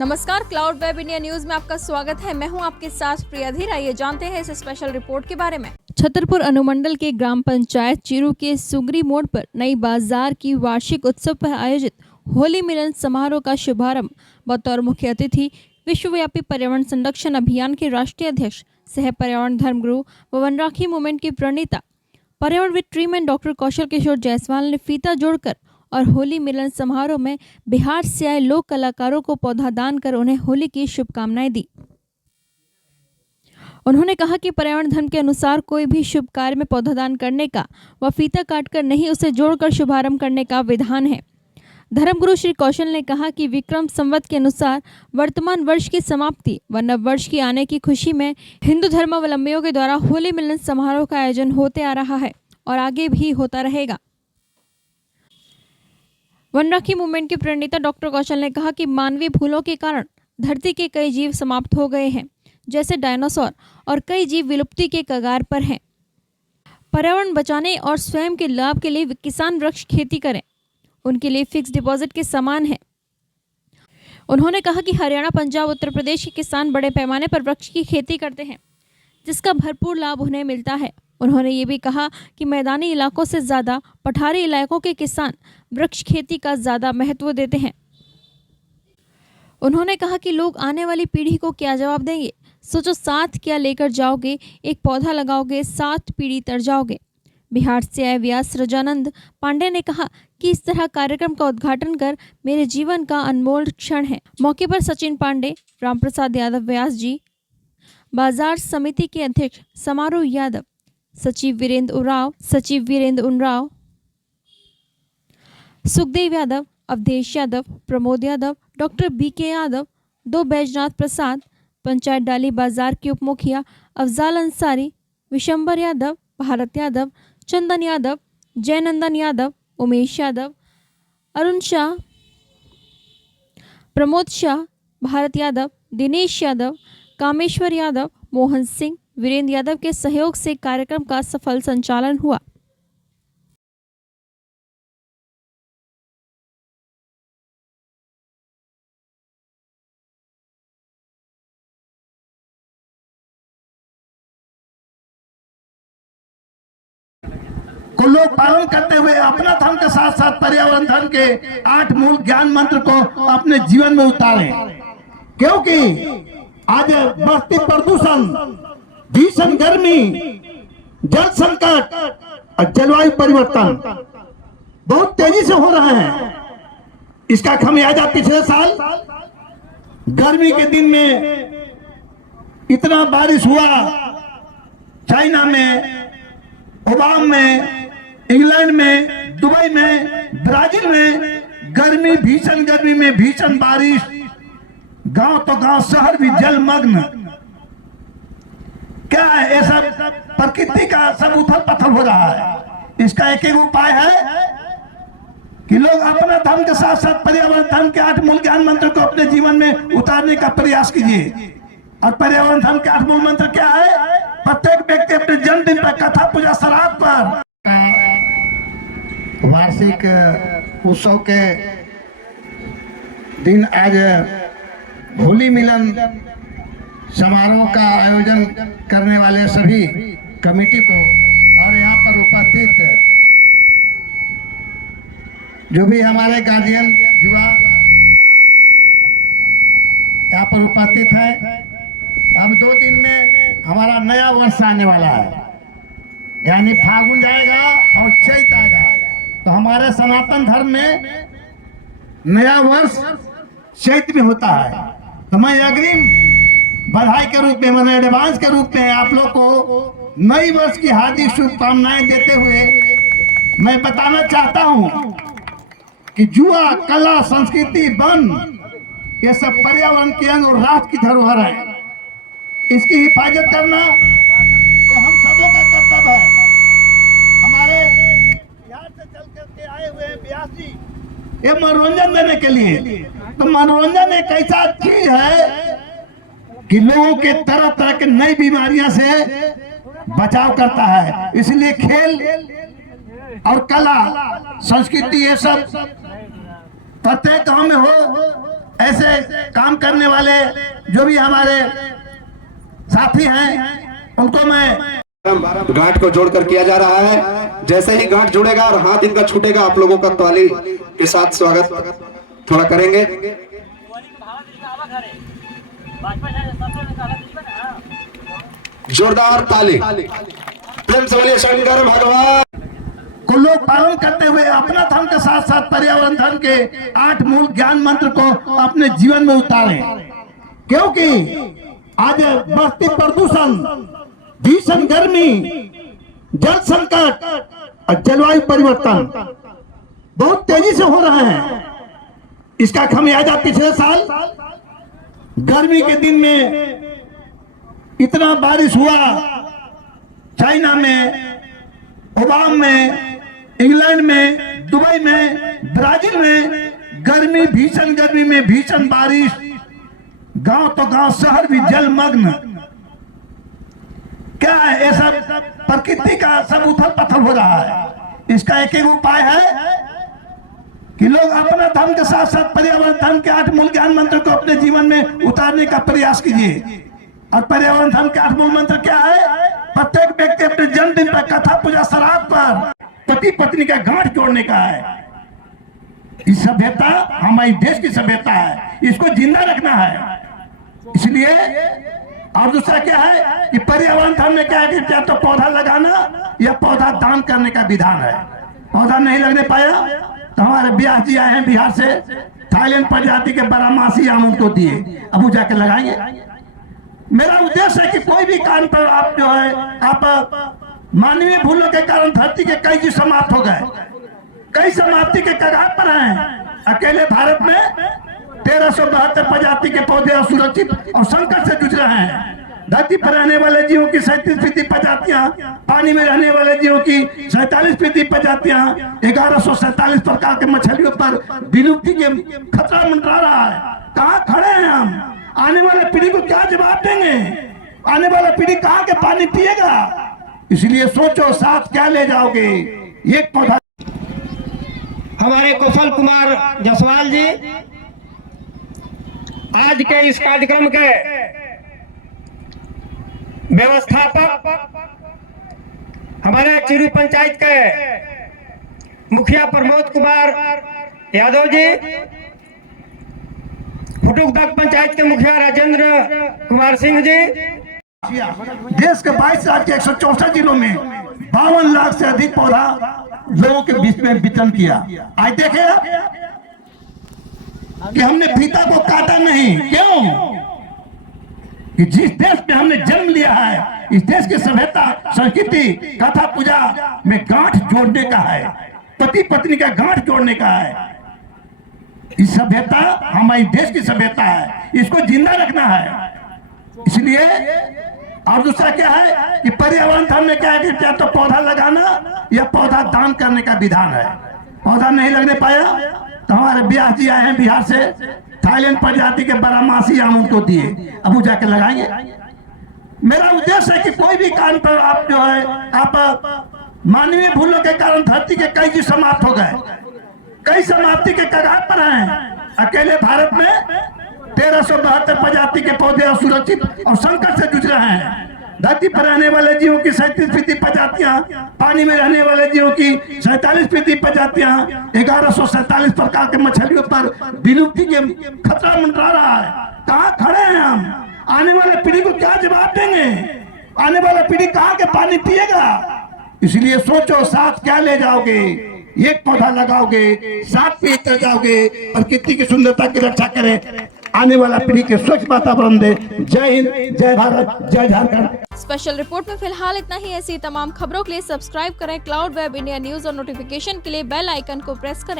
नमस्कार, cloud web India news में आपका स्वागत है। मैं हूं आपके साथ प्रिया धीर। आइए जानते हैं इस स्पेशल रिपोर्ट के बारे में। छतरपुर अनुमंडल के ग्राम पंचायत चिरू के सुगरी मोड़ पर नई बाजार की वार्षिक उत्सव पर आयोजित होली मिलन समारोह का शुभारंभ बतौर मुख्य अतिथि विश्वव्यापी पर्यावरण संरक्षण अभियान के राष्ट्रीय अध्यक्ष सह पर्यावरण धर्मगुरु व वनराखी मूवमेंट की प्रणेता पर्यावरण विद ट्रीमैन डॉक्टर कौशल किशोर जायसवाल ने फीता जोड़कर और होली मिलन समारोह में बिहार से आए लोक कलाकारों को पौधा दान कर उन्हें होली की शुभकामनाएं दी। उन्होंने कहा कि पर्यावरण धर्म के अनुसार कोई भी शुभ कार्य में पौधा दान करने का व फीता काटकर नहीं, उसे जोड़कर शुभारंभ करने का विधान है। धर्मगुरु श्री कौशल ने कहा कि विक्रम संवत के अनुसार वर्तमान वर्ष की समाप्ति व नव वर्ष की आने की खुशी में हिंदू धर्मावलंबियों के द्वारा होली मिलन समारोह का आयोजन होते आ रहा है और आगे भी होता रहेगा। वनराखी मूवमेंट के प्रणेता डॉक्टर कौशल ने कहा कि मानवीय भूलों के कारण धरती के कई जीव समाप्त हो गए हैं, जैसे डायनासोर, और कई जीव विलुप्ति के कगार पर हैं। पर्यावरण बचाने और स्वयं के लाभ के लिए किसान वृक्ष खेती करें, उनके लिए फिक्स डिपॉजिट के समान है। उन्होंने कहा कि हरियाणा, पंजाब, उत्तर प्रदेश के किसान बड़े पैमाने पर वृक्ष की खेती करते हैं, जिसका भरपूर लाभ उन्हें मिलता है। उन्होंने ये भी कहा कि मैदानी इलाकों से ज़्यादा पठारी इलाकों के किसान वृक्ष खेती का ज़्यादा महत्व देते हैं। उन्होंने कहा कि लोग आने वाली पीढ़ी को क्या जवाब देंगे। सोचो, साथ क्या लेकर जाओगे, एक पौधा लगाओगे, 7 पीढ़ी तर जाओगे। बिहार से आए व्यास रजानंद पांडे ने कहा कि इस तरह कार्यक्रम का उद्घाटन कर मेरे जीवन का अनमोल क्षण है। मौके पर सचिन पांडे, रामप्रसाद यादव व्यास जी, बाजार समिति के अध्यक्ष समारोह यादव, सचिव वीरेंद्र उराव, सुखदेव यादव, अवधेश यादव, प्रमोद यादव, डॉक्टर BK यादव, 2 बैजनाथ प्रसाद, पंचायत डाली बाजार के उप मुखिया अफजाल अंसारी, विशंबर यादव, भारत यादव, चंदन यादव, जयनंदन यादव, उमेश यादव, अरुण शाह, प्रमोद शाह, भारत यादव, दिनेश यादव, कामेश्वर यादव, मोहन सिंह, वीरेंद्र यादव के सहयोग से कार्यक्रम का सफल संचालन हुआ। को लोग पालन करते हुए अपना धर्म के साथ साथ पर्यावरण धर्म के 8 मूल ज्ञान मंत्र को अपने जीवन में उतारें, क्योंकि आज बढ़ती प्रदूषण, भीषण गर्मी, जल संकट और जलवायु परिवर्तन बहुत तेजी से हो रहा है। इसका खमियाजा पिछले साल गर्मी के दिन में इतना बारिश हुआ, चाइना में, ओबाम में, इंग्लैंड में, दुबई में, ब्राजील में गर्मी, भीषण गर्मी में भीषण बारिश, गांव तो गांव, शहर भी जलमग्न। क्या है ये सब? प्रकृति का सब उथल पथल हो रहा है। इसका एक ही उपाय है कि लोग अपना धर्म के साथ साथ पर्यावरण धर्म के 8 मूल ज्ञान मंत्र को अपने जीवन में उतारने का प्रयास कीजिए। और पर्यावरण धर्म के 8 मूल मंत्र क्या है? प्रत्येक व्यक्ति अपने जन्मदिन पर, कथा, पूजा, श्राद्ध पर, वार्षिक उत्सव के दिन आज होली मिलन समारोह का आयोजन करने वाले सभी कमेटी को और यहाँ पर उपस्थित जो भी हमारे गार्जियन युवा यहाँ पर उपस्थित है। अब 2 दिन में हमारा नया वर्ष आने वाला है, यानी फागुन जाएगा और चैत आ जाएगा। तो हमारे सनातन धर्म में नया वर्ष चैत में होता है। तो मैं अग्रिम बधाई के रूप में, मैंने एडवांस के रूप में आप लोग को नई वर्ष की हार्दिक शुभकामनाएं देते हुए मैं बताना चाहता हूं कि जुआ, कला, संस्कृति, वन, ये सब पर्यावरण के अंग और राष्ट्र की धरोहर है। इसकी हिफाजत करना ये हम सबों का कर्तव्य है। हमारे बिहार से चल करके आए हुए हैं व्यास जी, ये मनोरंजन देने के लिए। तो मनोरंजन एक ऐसा चीज है कि लोगों के तरह तरह के नई बीमारियां से बचाव करता है। इसलिए खेल और कला, संस्कृति, ये सब प्रत्येक गांव में हो, ऐसे काम करने वाले जो भी हमारे साथी हैं उनको मैं गांठ को जोड़कर किया जा रहा है। जैसे ही गांठ जुड़ेगा और हाथ इनका छूटेगा, आप लोगों का ताली के साथ स्वागत थोड़ा करेंगे। जोरदार ताली, प्रेम से बोलिए शंकर भगवान को लोग पालन करते हुए अपना धर्म के साथ साथ पर्यावरण धर्म के 8 मूल ज्ञान मंत्र को अपने जीवन में उतारें, क्योंकि आज बढ़ती प्रदूषण, भीषण गर्मी, जल संकट और जलवायु परिवर्तन बहुत तेजी से हो रहा है। इसका खमियाजा पिछले साल गर्मी के दिन में इतना बारिश हुआ, चाइना में, ओबाम में, इंग्लैंड में, दुबई में, ब्राजील में गर्मी, भीषण गर्मी में भीषण बारिश, गांव तो गांव, शहर भी जलमग्न। क्या है ये सब? प्रकृति का सब उथल पथल हो रहा है। इसका एक ही उपाय है कि लोग अपना धर्म के साथ साथ पर्यावरण धर्म के 8 मूल ज्ञान मंत्र को अपने जीवन में उतारने का प्रयास कीजिए। और पर्यावरण धर्म के 8 मूल मंत्र क्या है? प्रत्येक व्यक्ति अपने जन्मदिन पर, कथा, पूजा, श्राद्ध पर पति पत्नी का गांठ जोड़ने का है। इस सभ्यता हमारे देश की सभ्यता है, इसको जिंदा रखना है। इसलिए और दूसरा क्या है कि पर्यावरण धर्म में क्या है कि या तो पौधा लगाना या पौधा दान करने का विधान है। पौधा नहीं लगने पाया तो हमारे ब्यास जी आए हैं बिहार से, थाईलैंड प्रजाति के बारहमासी आम उनको दिए, अब वो जाके लगाएंगे। मेरा उद्देश्य है कि कोई भी काम पर आप जो है, आप मानवीय भूलों के कारण धरती के कई जीव समाप्त हो गए, कई समाप्ति के कगार पर हैं। अकेले भारत में 1372 प्रजाति के पौधे असुरक्षित और संकट से जूझ रहे हैं। धरती पर रहने वाले जीवों की 37% प्रजातियां, पानी में रहने वाले जीवों की 47% प्रजातियां, 1147 प्रकार के मछलियों पर विलुप्ति के खतरा मंडरा रहा है। कहाँ खड़े हैं हम? आने वाले पीढ़ी को क्या जवाब देंगे? आने वाला पीढ़ी कहाँ के पानी पिएगा? इसलिए सोचो, साथ क्या ले जाओगे? एक पौधा। हमारे कौशल कुमार जायसवाल जी आज के इस कार्यक्रम के व्यवस्थापक, हमारे चिरू पंचायत के मुखिया प्रमोद कुमार यादव जी, फुटुकदक पंचायत के मुखिया राजेंद्र कुमार सिंह जी। देश के 22 राज्य के 164 जिलों में 52 लाख से अधिक पौधा लोगों के बीच में वितरण किया। आज देखे कि हमने फीता को काटा नहीं। क्यों? कि जिस देश में हमने जन्म लिया है, इस देश की सभ्यता, संस्कृति, कथा, पूजा में गांठ जोड़ने का है, पति पत्नी का गांठ जोड़ने का है। इस सभ्यता हमारे देश की सभ्यता है, इसको जिंदा रखना है। इसलिए और दूसरा क्या है कि पर्यावरण धर्म में क्या है कि या तो पौधा लगाना या पौधा दान करने का विधान है। पौधा नहीं लगने पाया तो हमारे ब्यास जी आए हैं बिहार से, थाईलैंड प्रजाति के बारहमासी आम उनको दिए, अब वो जाके लगाएंगे। मेरा उद्देश्य है कि कोई भी काम पर आप जो है, आप मानवीय भूलों के कारण धरती के कई जीव समाप्त हो गए, कई समाप्ति के कगार पर हैं। अकेले भारत में 1372 प्रजाति के पौधे असुरक्षित और संकट से जूझ रहे हैं। धरती पर रहने वाले जीवों की 37% प्रजातियां, पानी में रहने वाले जीवों की 47% प्रजातियां, 1147 प्रकार के मछलियों पर विलुप्ति के खतरा मंडरा रहा है। कहाँ खड़े हैं हम? आने वाले पीढ़ी को क्या जवाब देंगे? आने वाला पीढ़ी कहाँ के पानी पिएगा? इसलिए सोचो, साथ क्या ले जाओगे? एक पौधा लगाओगे, साथ पे जाओगे, प्रकृति की सुंदरता की रक्षा करें, आने वाला पीढ़ी के स्वच्छ वातावरण दे। जय हिंद, जय भारत, जय झारखंड। स्पेशल रिपोर्ट में फिलहाल इतना ही। ऐसी तमाम खबरों के लिए सब्सक्राइब करें क्लाउड वेब इंडिया न्यूज और नोटिफिकेशन के लिए बेल आइकन को प्रेस करें।